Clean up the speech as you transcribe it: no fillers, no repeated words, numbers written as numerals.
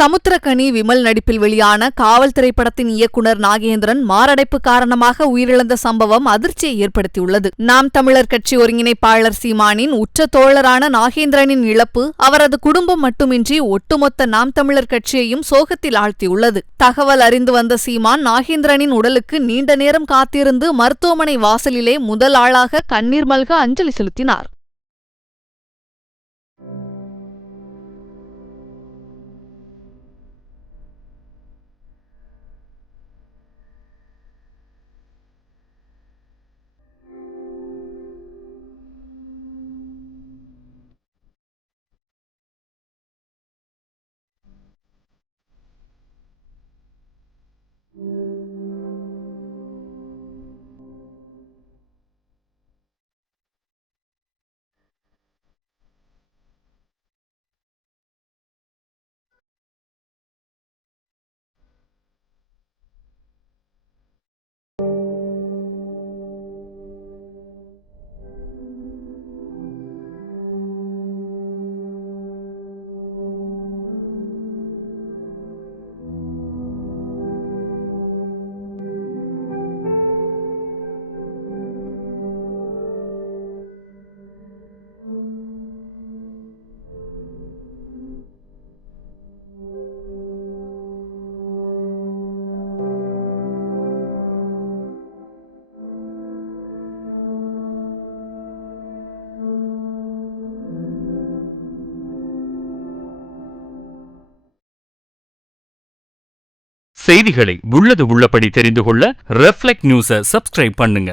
சமுத்திரக்கனி விமல் நடிப்பில் வெளியான காவல் திரைப்படத்தின் இயக்குநர் நாகேந்திரன் மாரடைப்பு காரணமாக உயிரிழந்த சம்பவம் அதிர்ச்சியை ஏற்படுத்தியுள்ளது. நாம் தமிழர் கட்சி ஒருங்கிணைப்பாளர் சீமானின் உற்ற தோழரான நாகேந்திரனின் இழப்பு அவரது குடும்பம் மட்டுமின்றி ஒட்டுமொத்த நாம் தமிழர் கட்சியையும் சோகத்தில் ஆழ்த்தியுள்ளது. தகவல் அறிந்து வந்த சீமான் நாகேந்திரனின் உடலுக்கு நீண்ட நேரம் காத்திருந்து மருத்துவமனை வாசலிலே முதல் ஆளாக கண்ணீர் மல்க அஞ்சலி செலுத்தினார். செய்திகளை உள்ளது உள்ளபடி தெரிந்து கொள்ள ரெஃப்ளெக்ட் நியூஸை சப்ஸ்கிரைப் பண்ணுங்க.